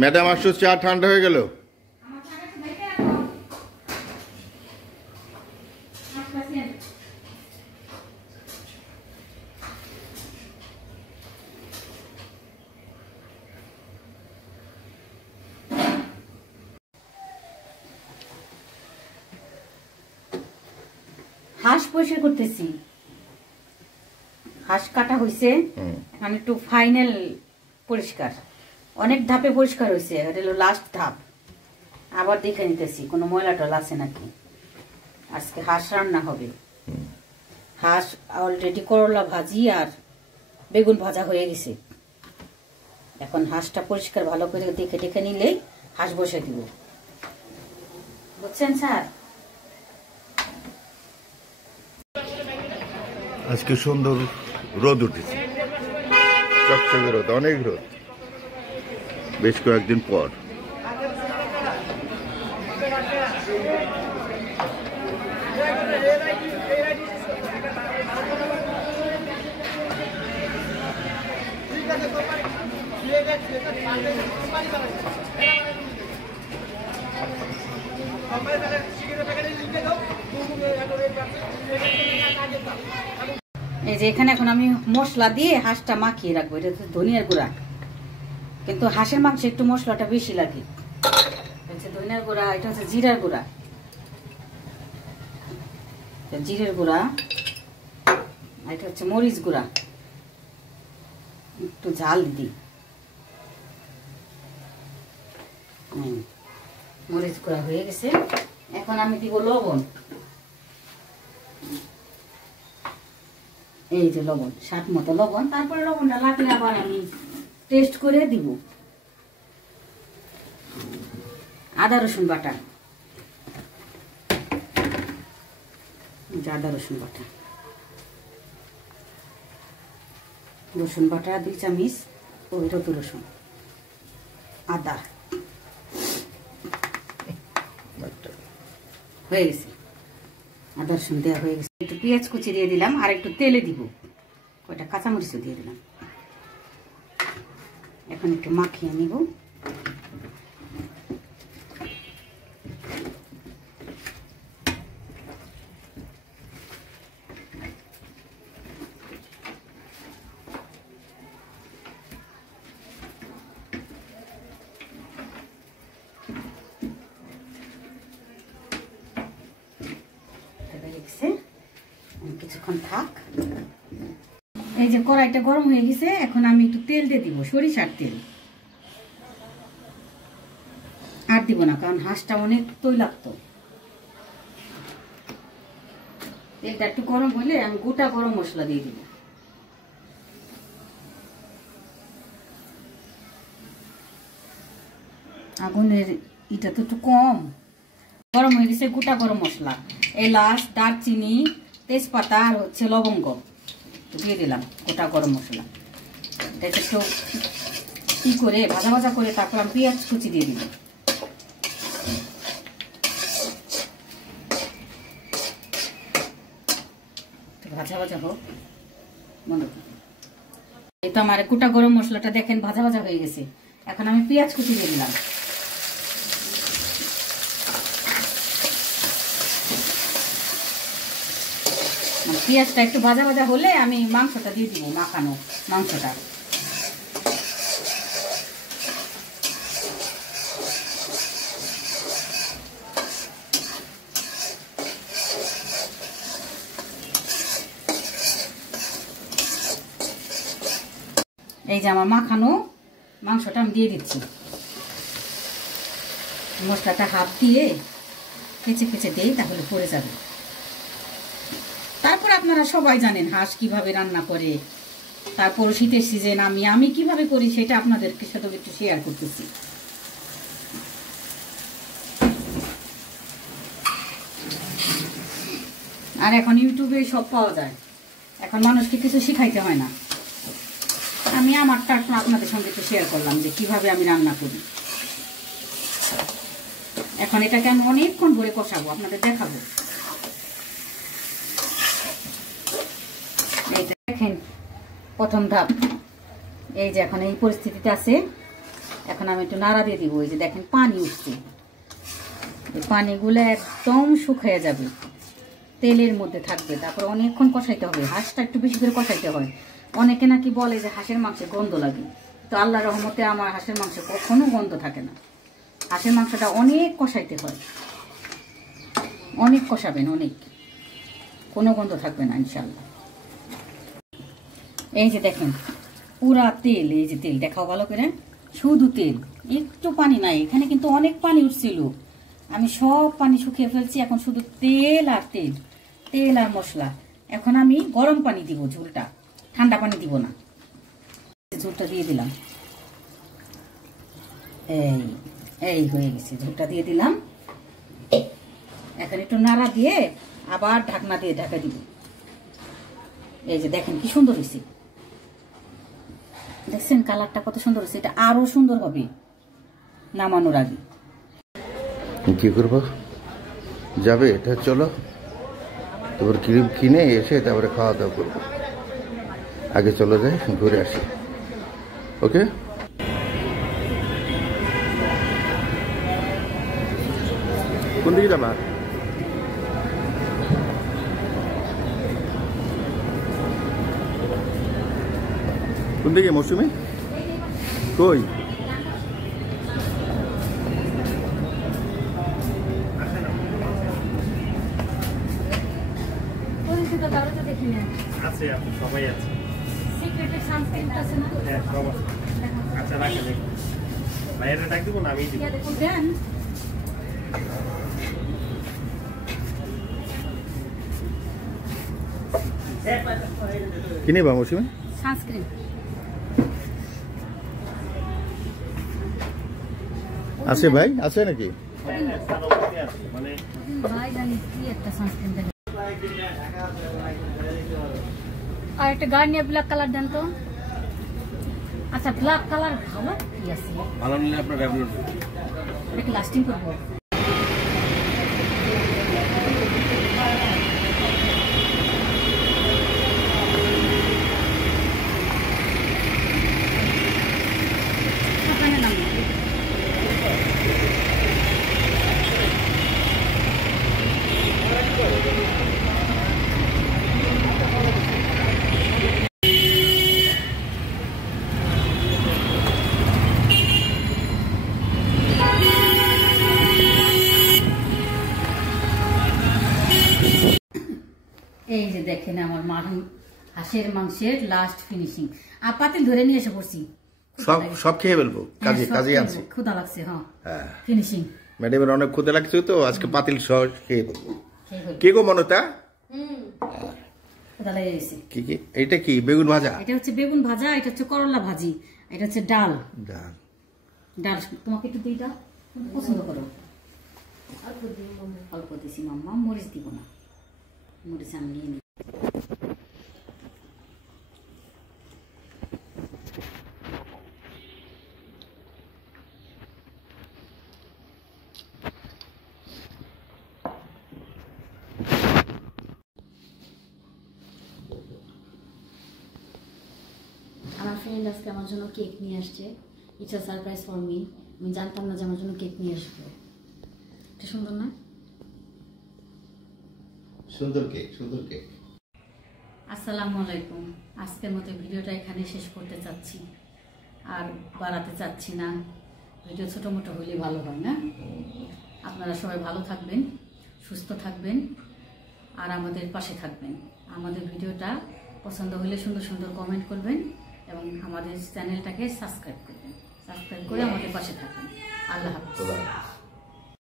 Madam আসছো, চা ঠান্ডা হয়ে গেল। হাঁস পরিষ্কার করতেছি। হাঁস কাটা হয়েছে, মানে একটু ফাইনাল পরিষ্কার। অনেক ধাপে পরিষ্কার হয়েছে, এটা হলো লাস্ট ধাপ। আবার দেখে নিতেছি কোনো ময়লা টল আছে নাকি। আজকে হাঁস রান্না হবে। হাঁস অলরেডি করলা ভাজি আর বেগুন ভাজা হয়ে গেছে। এখন হাঁসটা পরিষ্কার ভালো করে দেখে দেখে নিলেই হাঁস বসে দিব, বুঝছেন স্যার? আজকে সুন্দর রোদ উঠেছে, চকচকে রোদ, অনেক রোদ, বেশ কয়েকদিন পর। এই যে এখানে এখন আমি মশলা দিয়ে হাঁসটা মাখিয়ে রাখবো। এটা হচ্ছে ধনিয়ার গুঁড়া, কিন্তু হাঁসের মাংস একটু মশলাটা বেশি লাগে। হচ্ছে ধনিয়ার গুঁড়া, এটা হচ্ছে জিরার গুঁড়া, জিরের গুঁড়া, এটা হচ্ছে মরিচ গুঁড়া, একটু ঝাল দিই। মরিচ গুঁড়া হয়ে গেছে। এখন আমি দিব লবণ। এই যে লবণ, স্বাদ মতো লবণ। তারপরে লবণটা লাগলে আবার আমি টেস্ট করে দিব। আদা রসুন বাটা, আদা রসুন বাটা, রসুন বাটা 2 চামচ, ওই রত রসুন, আদা হয়ে গেছে। আদা রসুন দেওয়া হয়ে গেছে। একটু পেঁয়াজ কুচি দিয়ে দিলাম, আর একটু তেলে দিব, কয়টা কাঁচামরিচও দিয়ে দিলাম। এখন একটু মাখিয়ে নিব। কিছুক্ষণ থাক। এই যে কড়াইটা গরম হয়ে গেছে, এখন আমি একটু তেল দিয়ে দিব, সরিষার তেল। আর দিব না, কারণ হাঁসটা অনেক তৈলাক্ত। তেলটা একটু গরম হলে আমি গোটা গরম মশলা দিয়ে দিব। আগুনের এটা তো একটু কম। গরম হয়ে গেছে। গোটা গরম মশলা, এলাচ, দারচিনি, তেজপাতা আর হচ্ছে লবঙ্গ দিয়ে দিলাম। গোটা গরম মশলা এটা একটু ই করে ভাজা ভাজা করে তারপর আমি পেঁয়াজ কুচি দিয়ে দিলাম। ভাজা ভাজা হোক। এই তো আমার গোটা গরম মশলাটা দেখেন ভাজা ভাজা হয়ে গেছে। এখন আমি পেঁয়াজ কুচি দিয়ে দিলাম। পেঁয়াজটা একটু ভাজা ভাজা হলে আমি মাংসটা দিয়ে দিব, মাখানো মাংসটা। এই যে আমার মাখানো মাংসটা আমি দিয়ে দিচ্ছি। মশলাটা হাত দিয়ে কেচে কেচে দিই, তাহলে পড়ে যাবে। তারপর আপনারা সবাই জানেন হাঁস কিভাবে রান্না করে। তারপর শীতের সিজন আমি কিভাবে করি সেটা আপনাদেরকে সাথে একটু শেয়ার করতেছি। আর এখন ইউটিউবে সব পাওয়া যায়, এখন মানুষকে কিছু শিখাইতে হয় না। আমি আমারটা আপনাদের সঙ্গে একটু শেয়ার করলাম যে কিভাবে আমি রান্না করি। এখন এটাকে আমি অনেকক্ষণ ধরে কষাবো, আপনাদের দেখাবো। দেখেন প্রথম ধাপ, এই যে এখন এই পরিস্থিতিতে আছে। এখন আমি একটু নাড়া দিয়ে দিব। ওই যে দেখেন পানি উঠছে, এই পানিগুলো একদম শুকিয়ে যাবে, তেলের মধ্যে থাকবে। তারপর অনেকক্ষণ কষাইতে হবে, হাঁসটা একটু বেশি করে কষাইতে হয়। অনেকে নাকি বলে যে হাঁসের মাংসে গন্ধ লাগে, তো আল্লাহর রহমতে আমার হাঁসের মাংসে কখনো গন্ধ থাকে না। হাঁসের মাংসটা অনেক কষাইতে হয়, অনেক কষাবেন, অনেক, কোনো গন্ধ থাকবে না ইনশাল্লাহ। এই যে দেখেন পুরা তেল, এই যে তেল দেখাও ভালো করে, শুধু তেল, একটু পানি নাই। এখানে কিন্তু অনেক পানি উঠছিল, আমি সব পানি শুকিয়ে ফেলছি। এখন শুধু তেল আর তেল, তেল আর মশলা। এখন আমি গরম পানি দিব, ঝোলটা, ঠান্ডা পানি দিব না। ঝোলটা দিয়ে দিলাম, এই এই হয়ে গেছে, ঝোলটা দিয়ে দিলাম। এখন একটু নাড়া দিয়ে আবার ঢাকনা দিয়ে ঢাকা দিব। এই যে দেখেন কি সুন্দর হয়েছে, দেখছেন কালারটা কত সুন্দর হয়েছে। এটা আরো সুন্দর হবে নামানোর আগে। কি করবো, যাবে এটা, চলো তারপর ক্রিম কিনে এসে তারপরে খাওয়া দাওয়া করবো। আগে চলে যাই, ঘুরে আসি। ওকে, কোন দিকে যাবা? কোন দিকে মৌসুমি? কই? আছে, সবাই আছে। আচ্ছা রাখেন, বাইরে ডাক দিব না, আমি দিব। কিনে বা মৌসুমি? সানস্ক্রিন। আছে ভাই, আছে নাকি? মানে ভাই জানি কি একটা সানস্ক্রিন দেন। আর একটা গার্নিয়ার ব্ল্যাক কালার দেন তো। আচ্ছা ব্ল্যাক কালার ভালো কি আছে, ভালো নিলে আপনার ব্যবহার এটা কি লাস্টিং করবো? এই যে দেখেন আমার হাঁসের মাংসের লাস্ট ফিনিশিং। আর পাতিল ধরে নিয়ে এসে পড়ছি, সব সব খেয়ে ফেলবো, কাজে কাজে আছে। ক্ষুধা লাগছে। হ্যাঁ, ফিনিশিং। ম্যাডামের অনেক ক্ষুদা লাগছে, তো আজকে পাতিল সহ খেয়ে ফেলবো। কে গো মনতা? ক্ষুধা লেগে গেছে। কি কি এটা? কি বেগুন ভাজা? এটা হচ্ছে বেগুন ভাজা, এটা হচ্ছে করলা ভাজি, এটা হচ্ছে ডাল। ডাল, ডাল তোমাকে একটু দিই, ডাল পছন্দ করো? অল্প দিছি মাম্মা, মরিচ দিব না, মরিচ আমি নিয়ে নিই। আমার ফ্রেন্ড আজকে আমার জন্য কেক নিয়ে আসছে। It's a surprise for me. আমি জানতাম না যে আমার জন্য কেক নিয়ে আসবে। এটা সুন্দর না? সুন্দর কেক, সুন্দর কেক। আসসালামু আলাইকুম। আজকের মতো ভিডিওটা এখানে শেষ করতে চাচ্ছি, আর বাড়াতে চাচ্ছি না। ভিডিও ছোটো মোটো হইলে ভালো হয় না? আপনারা সবাই ভালো থাকবেন, সুস্থ থাকবেন, আর আমাদের পাশে থাকবেন। আমাদের ভিডিওটা পছন্দ হলে সুন্দর সুন্দর কমেন্ট করবেন এবং আমাদের চ্যানেলটাকে সাবস্ক্রাইব করবেন। সাবস্ক্রাইব করে আমাদের পাশে থাকবেন। আল্লাহ হাফেজ।